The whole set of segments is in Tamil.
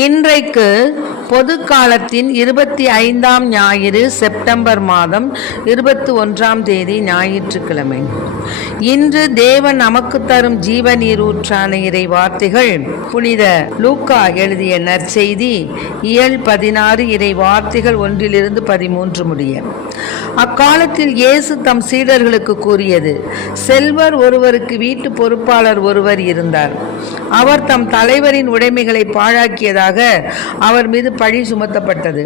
இன்றைக்கு பொது காலத்தின் 25ஆம் ஞாயிறு, செப்டம்பர் மாதம் 21ஆம் தேதி ஞாயிற்றுக்கிழமை. இன்று தேவன் நமக்கு தரும் ஜீவ நீரூற்றான இறை வார்த்தைகள் புனித லூக்கா எழுதிய நற்செய்தி இயல் 16 இறை வார்த்தைகள் 1-13 முடிய. அக்காலத்தில் இயேசு தம் சீடர்களுக்கு கூறியது: செல்வர் ஒருவருக்கு வீட்டு பொறுப்பாளர் ஒருவர் இருந்தார். அவர் தம் தலைவரின் உடைமைகளை பாழாக்கியதாக அவர் மீது பழி சுமத்தப்பட்டது.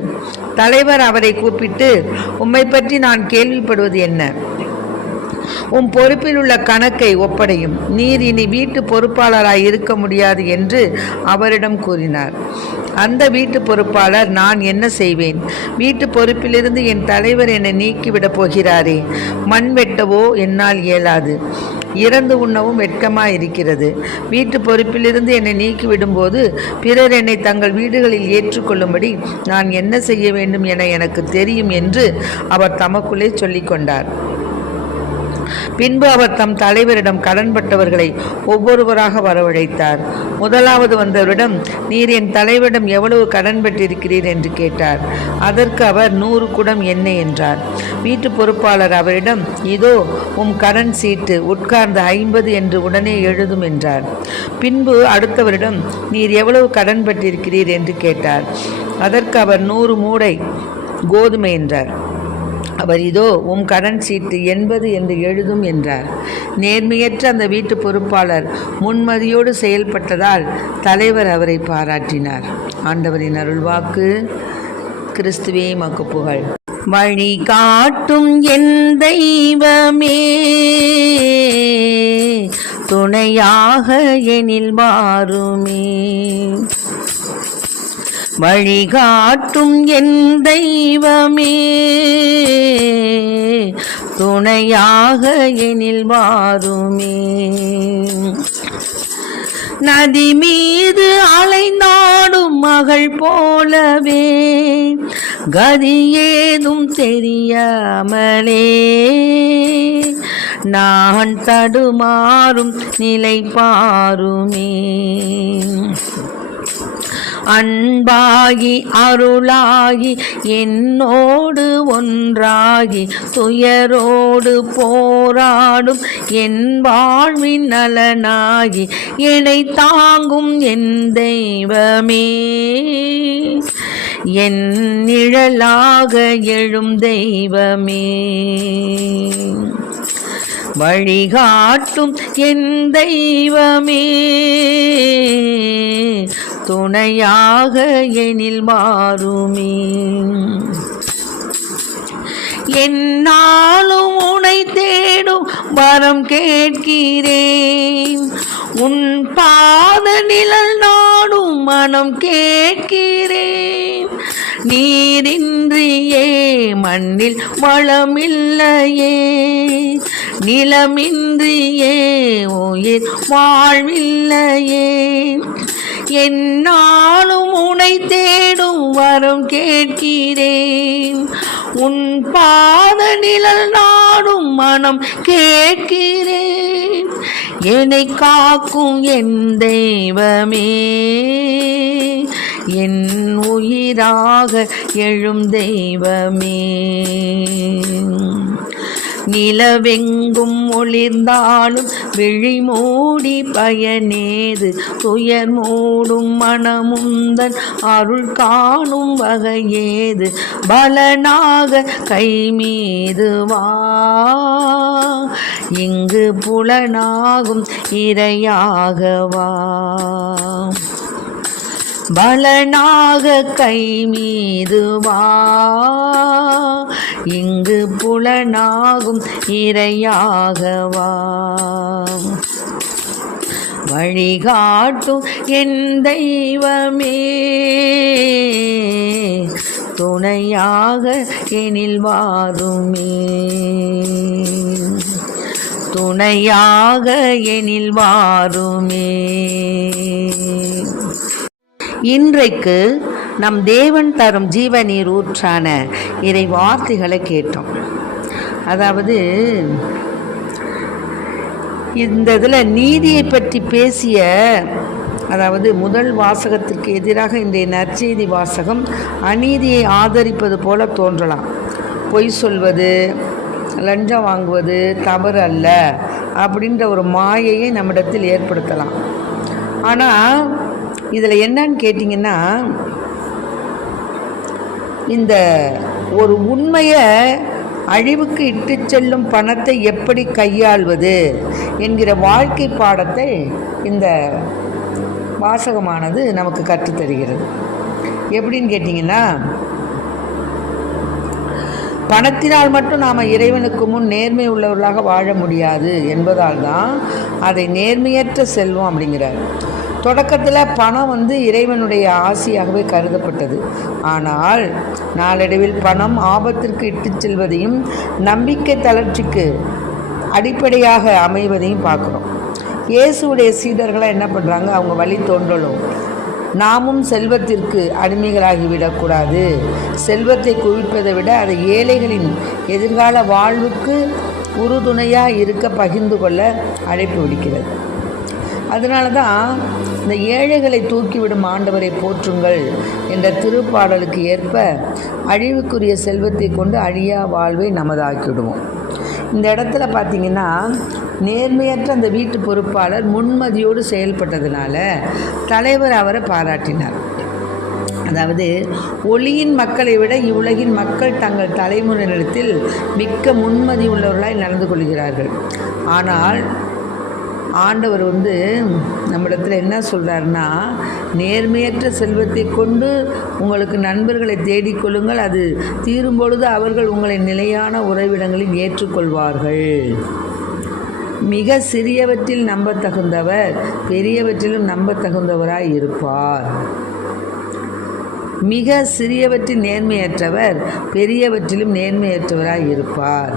தலைவர் அவரை கூப்பிட்டு, உம்மை பற்றி நான் கேள்விப்படுவது என்ன? உம் பொறுப்பில் உள்ள கணக்கை ஒப்படையும். நீர் இனி வீட்டு பொறுப்பாளராய் இருக்க முடியாது என்று அவரிடம் கூறினார். அந்த வீட்டு பொறுப்பாளர், நான் என்ன செய்வேன்? வீட்டு பொறுப்பிலிருந்து என் தலைவர் என்னை நீக்கிவிடப் போகிறாரே. மண் வெட்டவோ என்னால் இயலாது, இறந்து உண்ணவும் வெட்கமாயிருக்கிறது. வீட்டு பொறுப்பிலிருந்து என்னை நீக்கிவிடும்போது பிறர் என்னை தங்கள் வீடுகளில் ஏற்றுக்கொள்ளும்படி நான் என்ன செய்ய வேண்டும் என எனக்கு தெரியும் என்று அவர் தமக்குள்ளே சொல்லிக் கொண்டார். பின்பு அவர் தம் தலைவரிடம் கடன்பட்டவர்களை ஒவ்வொருவராக வரவழைத்தார். முதலாவது வந்தவரிடம், நீர் என் தலைவரிடம் எவ்வளவு கடன் பெற்றிருக்கிறீர் என்று கேட்டார். அதற்கு அவர் 100 குடம் எண்ணெய் என்றார். வீட்டு பொறுப்பாளர் அவரிடம், இதோ உம் கடன் சீட்டு, உட்கார்ந்து 50 என்று உடனே எழுதும் என்றார். பின்பு அடுத்தவரிடம், நீர் எவ்வளவு கடன் பெற்றிருக்கிறீர் என்று கேட்டார். அதற்கு அவர் 100 மூடை கோதுமை என்றார். அவர், இதோ உம் கடன் சீட்டு 80 என்று எழுதும் என்றார். நேர்மையற்ற அந்த வீட்டு பொறுப்பாளர் முன்மதியோடு செயல்பட்டதால் தலைவர் அவரை பாராட்டினார். ஆண்டவரின் அருள்வாக்கு. கிறிஸ்துவே மக்கு புகழ். வழி காட்டும் என் தெய்வமே, துணையாக எனில் மாறுமே. வழிகாட்டும் என் தெய்வமே, துணையாக எனில் மாறுமே. நதி மீது அலைந்தாடும் மகள் போலவே, கதி ஏதும் தெரியாமலே நான் தடுமாறும் நிலை பாருமே. அன்பாகி அருளாகி என்னோடு ஒன்றாகி துயரோடு போராடும் என் வாழ்வின் நலனாகி என்னை தாங்கும் என் தெய்வமே, என் நிழலாக எழும் தெய்வமே. வழிகாட்டும் என் தெய்வமே, துணையாக எனில் மாறுமே. என்னாலும் உனை தேடும் வரம் கேட்கிறேன், உன் பாத நிழல் நாடும் மனம் கேட்கிறேன். நீரின்றியே மண்ணில் வளமில்லையே, நிலமின்றியே உயிர் வாழ்வில்லையே. என்னாலும் உனை தேடும் வரம் கேட்கிறேன், உன் பாத நிழல் நாடும் மனம் கேட்கிறேன். என்னை காக்கும் என் தெய்வமே, என் உயிராக எழும் தெய்வமே. நிலவெங்கும் ஒளிர்ந்தாலும் விழி மூடி பயனேது, துயர் மூடும் மனமுந்தன் அருள் காணும் வகையேது. பலனாக கை மீது வா, இங்கு புலனாகும் இறையாக வா. பலனாக கை மீது வா, இங்கு புலனாகும் இறையாக வா. வழிகாட்டும் என் தெய்வமே, துணையாக எனில் வாருமே. துணையாக எனில் வாருமே. இன்றைக்கு நம் தேவன் தரும் ஜீவ நீர் ஊற்றான இறை வார்த்தைகளை கேட்டோம். அதாவது இந்த இதில் நீதியை பற்றி பேசிய அதாவது முதல் வாசகத்திற்கு எதிராக இன்றைய நற்செய்தி வாசகம் அநீதியை ஆதரிப்பது போல தோன்றலாம். பொய் சொல்வது, லஞ்சம் வாங்குவது தவறு அல்ல அப்படின்ற ஒரு மாயையை நம்மிடத்தில் ஏற்படுத்தலாம். ஆனால் இதில் என்னன்னு கேட்டிங்கன்னா, இந்த ஒரு உண்மையை அழிவுக்கு இட்டு செல்லும் பணத்தை எப்படி கையாள்வது என்கிற வாழ்க்கை பாடத்தை இந்த வாசகமானது நமக்கு கற்றுத்தருகிறது. எப்படின்னு கேட்டிங்கன்னா, பணத்தினால் மட்டும் நாம் இறைவனுக்கு முன் நேர்மை உள்ளவர்களாக வாழ முடியாது என்பதால் தான் அதை நேர்மையற்ற செல்வம் அப்படிங்கிறார். தொடக்கத்தில் பணம் இறைவனுடைய ஆசியாகவே கருதப்பட்டது. ஆனால் நாளடைவில் பணம் ஆபத்திற்கு இட்டு செல்வதையும் நம்பிக்கை தளர்ச்சிக்கு அடிப்படையாக அமைவதையும் பார்க்குறோம். இயேசுடைய சீடர்களாக என்ன பண்ணுறாங்க, அவங்க வழி தோன்றலும் நாமும் செல்வத்திற்கு அடிமைகளாகிவிடக்கூடாது, செல்வத்தை குவிப்பதை விட அதை ஏழைகளின் எதிர்கால வாழ்வுக்கு உறுதுணையாக இருக்க பகிர்ந்து கொள்ள அழைப்பு விடுக்கிறது. அதனால தான் இந்த ஏழைகளை தூக்கிவிடும் ஆண்டவரை போற்றுங்கள் என்ற திருப்பாடலுக்கு ஏற்ப அழிவுக்குரிய செல்வத்தை கொண்டு அழியா வாழ்வை நமதாக்கிவிடுவோம். இந்த இடத்துல பார்த்திங்கன்னா, நேர்மையற்ற அந்த வீட்டு பொறுப்பாளர் முன்மதியோடு செயல்பட்டதுனால தலைவர் அவரை பாராட்டினார். அதாவது ஒளியின் மக்களை விட இவ்வுலகின் மக்கள் தங்கள் தலைமுறையினத்தில் மிக்க முன்மதி உள்ளவர்களாய் நடந்து கொள்கிறார்கள். ஆனால் ஆண்டவர் நம்மிடத்தில் என்ன சொல்கிறாருன்னா, நேர்மையற்ற செல்வத்தை கொண்டு உங்களுக்கு நண்பர்களை தேடிக்கொள்ளுங்கள், அது தீரும் பொழுது அவர்கள் உங்களை நிலையான உறைவிடங்களில் ஏற்றுக்கொள்வார்கள். மிக சிறியவற்றில் நம்பத்தகுந்தவர் பெரியவற்றிலும் நம்பத்தகுந்தவராய் இருப்பார். மிக சிறியவற்றில் நேர்மையற்றவர் பெரியவற்றிலும் நேர்மையற்றவராய் இருப்பார்.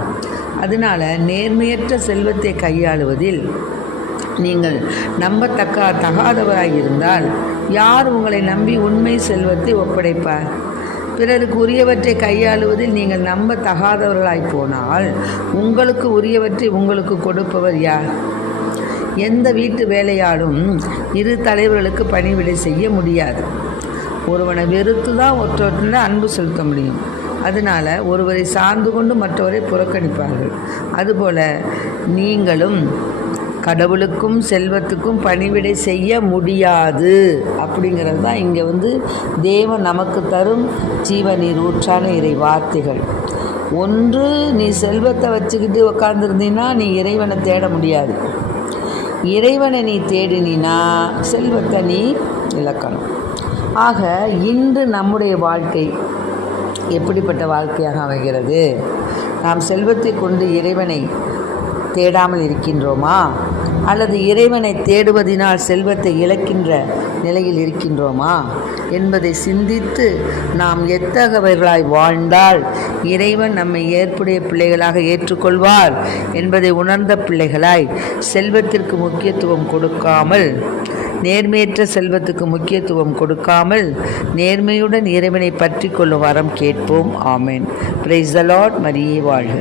அதனால் நேர்மையற்ற செல்வத்தை கையாளுவதில் நீங்கள் நம்பத்தகாதவராய் இருந்தால் யார் உங்களை நம்பி உண்மை செல்வத்தை ஒப்படைப்பார்? பிறருக்கு உரியவற்றை கையாளுவதில் நீங்கள் நம்பத்தகாதவர்களாய் போனால் உங்களுக்கு உரியவற்றை உங்களுக்கு கொடுப்பவர் யார்? எந்த வீட்டு வேலையாலும் இரு தலைவர்களுக்கு பணிவிடை செய்ய முடியாது. ஒருவனை வெறுத்து தான் ஒருத்தவற்றில் அன்பு செலுத்த முடியும். அதனால் ஒருவரை சார்ந்து கொண்டு மற்றவரை புறக்கணிப்பார்கள். அதுபோல் நீங்களும் கடவுளுக்கும் செல்வத்துக்கும் பணிவிடை செய்ய முடியாது அப்படிங்கிறது தான் இங்கே தேவன் நமக்கு தரும் ஜீவநீர் ஊற்றான இறை வார்த்தைகள். ஒன்று, நீ செல்வத்தை வச்சுக்கிட்டு உக்காந்துருந்தீன்னா நீ இறைவனை தேட முடியாது. இறைவனை நீ தேடினா செல்வத்தை நீ இழக்கணும். ஆக இன்று நம்முடைய வாழ்க்கை எப்படிப்பட்ட வாழ்க்கையாக அமைகிறது? நாம் செல்வத்தை கொண்டு இறைவனை தேடாமல் இருக்கின்றோமா, அல்லது இறைவனை தேடுவதினால் செல்வத்தை இழக்கின்ற நிலையில் இருக்கின்றோமா என்பதை சிந்தித்து நாம் எத்தகையவர்களாய் வாழ்ந்தால் இறைவன் நம்மை ஏற்புடைய பிள்ளைகளாக ஏற்றுக்கொள்வார் என்பதை உணர்ந்த பிள்ளைகளாய் செல்வத்திற்கு முக்கியத்துவம் கொடுக்காமல், நேர்மையற்ற செல்வத்துக்கு முக்கியத்துவம் கொடுக்காமல் நேர்மையுடன் இறைவனை பற்றி கொள்ளும் வரம் கேட்போம். ஆமேன். Praise the Lord. மரியே வாழ்க.